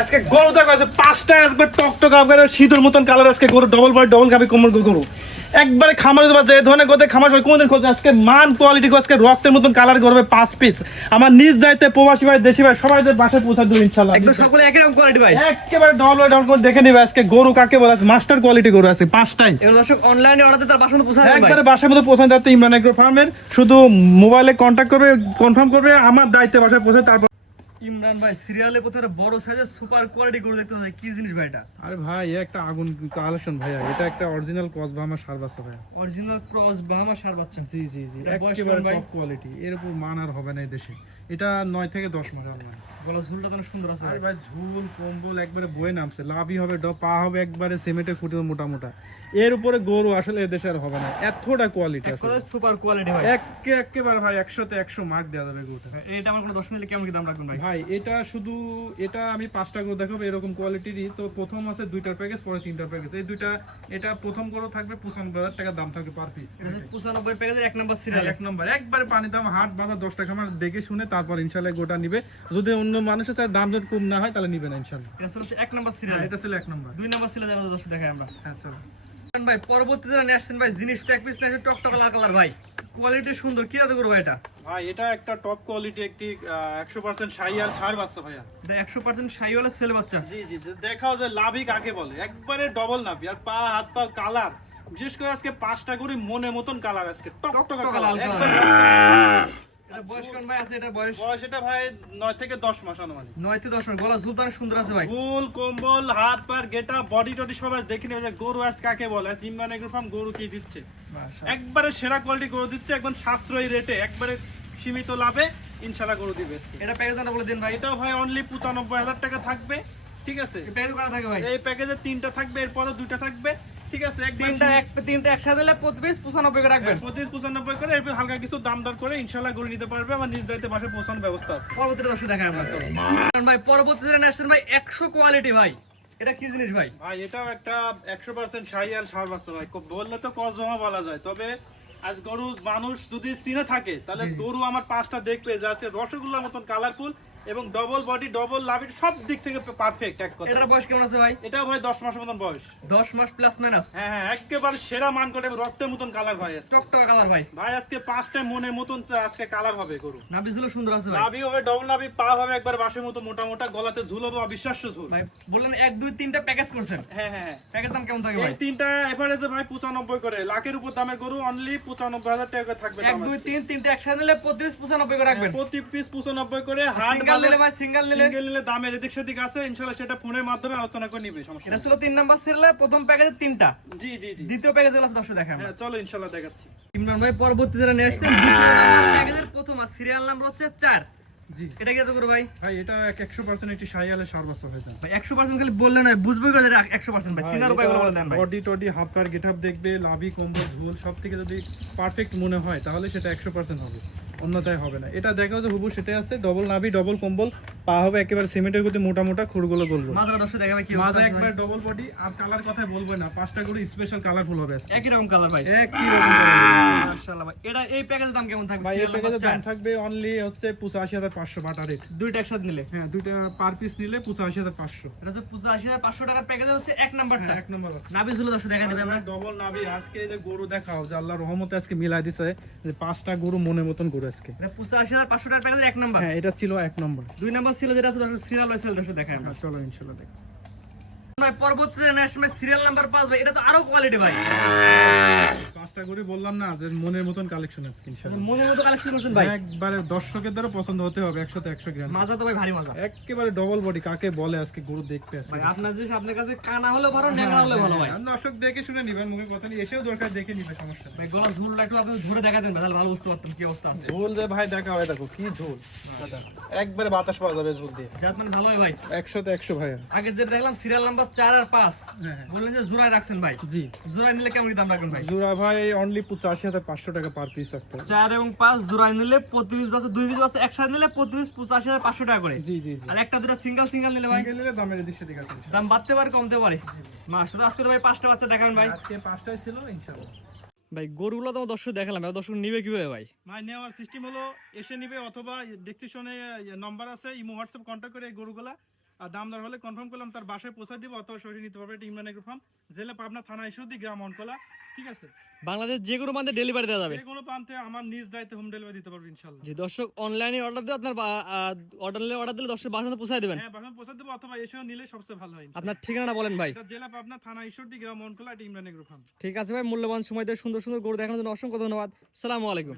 আজকে গরু দেখো আছে পাঁচটা একবার টকটক করে শীতের মতন কালার আজকে গরু ডবল বডি ডবল গাবি কোমর গরু একবারে খামারে যে ধরনের গরু খামার হয় কোনদিন খোঁজ আজকে মান কোয়ালিটি আজকে রক্তের মতন কালার করবে 5 পিস আমার নিজ দায়িত্বে প্রবাসী ভাই দেশি ভাই সবাই বাসায় পৌঁছা দেব ইনশাআল্লাহ একদম সকলে একই রকম কোয়ালিটি ভাই একেবারে ডবল ডবল করে দেখে নিবে আজকে গরু কাকে বলে মাস্টার কোয়ালিটি গরু আছে পাঁচটাই এর দর্শক অনলাইনে অর্ডার তার বাসা পৌঁছা দেবে ভাই একবারে বাসার মতো পৌঁছানো যাচ্ছে ইমরান এগ্রো ফার্মের শুধু মোবাইলে কন্টাক্ট করবে কনফার্ম করবে আমার দায়িত্বে বাসায় পৌঁছে তারপর ইমরান ভাই সিরিয়ালে প্রথমে বড় সাইজের সুপার কোয়ালিটি গরু দেখতে পাচ্ছি কি জিনিস ভাই এটা আরে ভাই একটা আগুন কালেকশন ভাইয়া এটা একটা অরিজিনাল ক্রস বাহামা সার বাচ্চা ভাইয়া অরিজিনাল ক্রস বাহামা সার বাচ্চা জি জি জি এটা বয়স একেবারে কেমন ভাই? টপ কোয়ালিটি এর উপর মান আর হবে না এই দেশে এটা 9 থেকে 10 মাস হবে বলা ঝুলটা তো সুন্দর আছে আরে ভাই ভাই ঝুল কম্বল একবারে বয়ে নামছে লাভই হবে পা হবে একবারে সিমেন্টে খুঁটে মোটা মোটা এর উপরে গরু আসলে এদেশে আর হবে না এতটা কোয়ালিটি আসলে সুপার কোয়ালিটি ভাই একেবারে ভাই 100 তে 100 মার্ক দেওয়া যাবে গরুটা এটা আমার কোনো দর্শন দিলে কেমন কি দাম রাখবেন ভাই ভাই এটা শুধু এটা আমি 5টা গরু দেখাবো এরকম কোয়ালিটিরই তো প্রথম আছে 2টার প্যাকেজ পরে 3টার প্যাকেজ এই দুইটা এটা প্রথম গরু থাকবে 95,000 টাকা দাম থাকবে পার পিস 95 প্যাকেজের এক নাম্বার সিরিয়াল এক নম্বর একবারে পানি দাম হাট বাজার 10 টাকা আমার দেখে শুনে তারপর ইনশাআল্লাহ গোটা নিবে যদি অন্য মানুষের সাথে দাম যদি কম না হয় তাহলে নিবে না ইনশাআল্লাহ এটা হচ্ছে এক নাম্বার সিরিয়াল এটা ছিল এক নম্বর দুই নাম্বার সিরিয়াল যারা দর্শক দেখাই আমরা হ্যাঁ চলো ভাই পরবর্তী যারা নিয়ে আসছেন ভাই জিনিস তো এক পিস নিয়ে টকটক লাল কালার ভাই কোয়ালিটি সুন্দর কি দাদা করবো এটা ভাই এটা একটা টপ কোয়ালিটি একটি 100% শাইয়াল সার বাচ্চা ভাইয়া এটা 100% শাইওয়ালা সেল বাচ্চা জি জি দেখাও যে লাভই কাকে বলে একবারে ডবল নাভি আর পা হাত পা কালার বিশেষ করে আজকে 5টা করে মনে মতন কালার আজকে টকটক কালার একবারে এটা বয়স কোন ভাই আছে এটা বয়স বয়স এটা ভাই 9 থেকে 10 মাস আনুমানিক 9 থেকে 10 মাস গলা ঝুল তো অনেক সুন্দর আছে ভাই ফুল কম্বল হাত পার গেটা বডি টডি সবাই দেখে নিবে যে গরু আজ কাকে বলে আজ ইমরান এগ্রো ফার্ম গরু কি দিচ্ছে মাশাআল্লাহ একবারে সেরা কোয়ালিটি গরু দিচ্ছে একদম সাশ্রয়ী রেটে একবারে সীমিত লাভে ইনশাআল্লাহ গরু দিবে আজকে। এটা প্যাকেজ না বলে দিন ভাই এটাও ভাই অনলি 95,000 টাকা থাকবে ঠিক আছে এই প্যাকেজ করা থাকে ভাই এই প্যাকেজে 3টা থাকবে এরপরে 2টা থাকবে ঠিক আছে একবার তিনটা একসাথে দিলে প্রতি পিস 95 করে রাখবেন 95 করে এরপর হালকা কিছু দাম দর করে ইনশাআল্লাহ গরু নিতে পারবে আমার নিজ দায়িত্বে বাসায় পৌঁছানোর ব্যবস্থা আছে পরবর্তীতে দর্শক দেখাই আমরা চলো ভাই পরবর্তীতে যারা নিয়ে আসছেন ভাই 100 কোয়ালিটি ভাই এটা কি জিনিস ভাই ভাই এটাও একটা 100% শাইয়াল সার বাচ্চা ভাই বললে তো কজমা বলা যায় তবে আজ গরু মানুষ যদি চিনে থাকে তাহলে গরু আমার 5টা দেখবে যে আছে রসগোল্লার মতন কালারফুল এবং ডবল বডি ডবল লাভিট সব দিক থেকে পারফেক্ট এক কথা এটার বয়স কেমন আছে ভাই এটা ভাই 10 মাসের মতন বয়স 10 মাস প্লাস মাইনাস হ্যাঁ হ্যাঁ একেবারে সেরা মান করে রক্তের মতন কালার ভাই আজকে টকটকা কালার ভাই ভাই আজকে 5টা মনের মতন আজকে কালার হবে গরু নাভি ঝুল সুন্দর আছে ভাই নাভি হবে ডবল নাভি পা হবে একবার বাঁশের মতো মোটা মোটা গলাতে ঝুল হবে অবিশ্বাস্য ঝুল ভাই বললেন 1 2 3টা প্যাকেজ করছেন হ্যাঁ হ্যাঁ প্যাকেজ দাম কেমন থাকে এই ভাই তিনটা এভারেজে ভাই 95 করে লাখের উপর দামের গরু অনলি 95,000 টাকা করে থাকবে 1 2 3 তিনটা একসাথে নিলে প্রতি পিস 95 করে রাখবেন প্রতি পিস 95 করে হাট সিঙ্গেল নিলে ভাই সিঙ্গেল নিলে সিঙ্গেল নিলে দামের এদিক সেদিক আছে ইনশাআল্লাহ সেটা ফোনের মাধ্যমে আলোচনা করে নিবে সমস্যা এটা নেই। ছিল 3 নাম্বার সিরিয়ালে প্রথম প্যাকেজে তিনটা জি জি জি দ্বিতীয় প্যাকেজে আছে দর্শক দেখাই আমরা হ্যাঁ চলো ইনশাআল্লাহ দেখাচ্ছি ইমরান ভাই পরবর্তী যারা নিয়ে আসছেন দ্বিতীয় নাম্বার প্যাকেজের প্রথম আর সিরিয়াল নাম্বার হচ্ছে 4 জি এটা কি এত করে ভাই ভাই এটা 100% একটি শাইয়ালের সার বাচ্চা হয়ে যায় ভাই 100% খালি বললেন না বুঝবে করে 100% ভাই চিনার উপায় বলে দেন ভাই বডি টডি হাফ পার গেটআপ দেখবে লাভি কম্বল ঝুল সব থেকে যদি পারফেক্ট মনে হয় তাহলে সেটা 100% হবে অন্যথায় হবে না এটা দেখাও যে হুবু সেটা আছে ডবল নাভি ডবল কম্বল পা হবে একেবারে সিমেন্টের গতি মোটা মোটা খুরগুলো গোল গোল মাঝরা দর্শক দেখা ভাই কি মাঝে একবার ডবল বডি আর কালার কথাই বলবো না 5টা করে স্পেশাল কালারফুল হবে আজকে একই রকম কালার ভাই একই রকম colour। মাশাআল্লাহ ভাই এটা এই প্যাকেজের দাম কেমন থাকবে ভাই এই serial number প্যাকেজের দাম 4? থাকবে অনলি হচ্ছে 85,500 বাটা রেট দুইটা একসাথে নিলে হ্যাঁ দুইটা পার পিস নিলে 85,500 এটা হচ্ছে 85,500 টাকার প্যাকেজে হচ্ছে এক নাম্বারটা এক নম্বর নাভি ঝুলে দর্শক দেখা দেবে আমরা ডবল নাভি আজকে এই যে গরু দেখাও যে আল্লাহর রহমতে আজকে মিলাই দিছে যে 5টা গরু মনের মতন গরু আজকে এটা 85,500 টাকার প্যাকেজে এক নাম্বার হ্যাঁ এটা ছিল এক নম্বর দুই নাম্বার ছিল যেটা আছে দর্শক সিরিয়াল ওয়াইজ দর্শক দেখাই আমরা চলো ইনশাআল্লাহ দেখ ভাই পরবর্তীতে ন্যাশনাল সিরিয়াল নাম্বার 5 ভাই এটা তো আরো কোয়ালিটি ভাই 5টা গরু বললাম না যে মনের মতন কালেকশন আছে ইনশাআল্লাহ মনের মতো কালেকশন করছেন ভাই একবারে দর্শকের দ্বারা পছন্দ হতে হবে 100 তে 100 গ্রাম মাজা তো ভাই ভারী মাজা একেবারে ডবল বডি কাকে বলে আজকে গরু দেখতে আসছে ভাই আপনার জিনিস আপনার কাছে কানা হলে ভালো ন্যাংরা হলে ভালো ভাই আর দর্শক দেখে শুনে নিবেন মুখে কথা নেই এসেও দরকার দেখে নিবে সমস্যা নেই ভাই গলা ঝুলটা একটু আপনি ধরে দেখা দেন তাহলে ভালো বুঝতে পারতাম কি অবস্থা আছে ঝোল যে ভাই দেখা হয় দেখো কি ঝোল একবারে বাতাস পাওয়া যাবে ঝোল দিয়ে যাত মানে ভালো হয় ভাই 100 তে 100 ভাই আগে যেটা দেখলাম সিরিয়াল নাম্বার 4 আর 5 হ্যাঁ হ্যাঁ বললেন যে জোড়ায় রাখছেন ভাই জি জোড়ায় নিলে কেমন কি দাম রাখবেন ভাই জোড়া ভাই অনলি 85,500 টাকা পার পিস রাখতে হবে। 4 এবং 5 জোড়ায় নিলে প্রতি পিস বাচ্চা দুই পিস বাচ্চা একসাথে নিলে প্রতি পিস 85,500 টাকা করে জি জি জি আর একটা দুটো সিঙ্গেল সিঙ্গেল নিলে ভাই সিঙ্গেল নিলে দামের এদিক সেদিক আছে দাম বাড়তে পারে কমতে পারে মাশাআল্লাহ আজকে তো ভাই 5টা বাচ্চা দেখাবেন ভাই আজকে 5টাই ছিল ইনশাআল্লাহ ভাই গরুগুলো তো দর্শক দেখালাম এবার দর্শক নিবে কিভাবে ভাই ভাই নেওয়ার সিস্টেম হলো এসে নিবে অথবা ডেসক্রিপশনে নম্বর আছে ইমো হোয়াটসঅ্যাপ কন্ট্যাক্ট করে এই গরুগুলা আর দাম দর হলে কনফার্ম করলাম তার বাসায় পৌঁছে দিব, অথবা সরিয়ে নিতে পারবে ইমরান এগ্রো ফার্ম, জেলা পাবনা, থানা ঈশ্বরদী, গ্রাম অনকলা। ঠিক আছে, বাংলাদেশ যে কোনো প্রান্তে ডেলিভারি দেওয়া যাবে। যে কোনো প্রান্তে আমার নিজ দায়িত্বে হোম ডেলিভারি দিতে পারবো ইনশাল্লাহ। জি দর্শক, অনলাইনে অর্ডার দিয়ে আপনার অর্ডার দিলে দর্শক বাসাতে পৌঁছায় দেবেন। হ্যাঁ, বাসায় পৌঁছে দেবো, অথবা এসেও নিলে সবচেয়ে ভালো হয়। আপনার ঠিকানাটা বলেন ভাই। এটা জেলা পাবনা, থানা ঈশ্বরদী, গ্রাম অনকলা, এটা ইমরান এগ্রো ফার্ম। ঠিক আছে ভাই, মূল্যবান সময় দিয়ে সুন্দর সুন্দর গরু দেখানোর জন্য অসংখ্য ধন্যবাদ। সালামু আলাইকুম।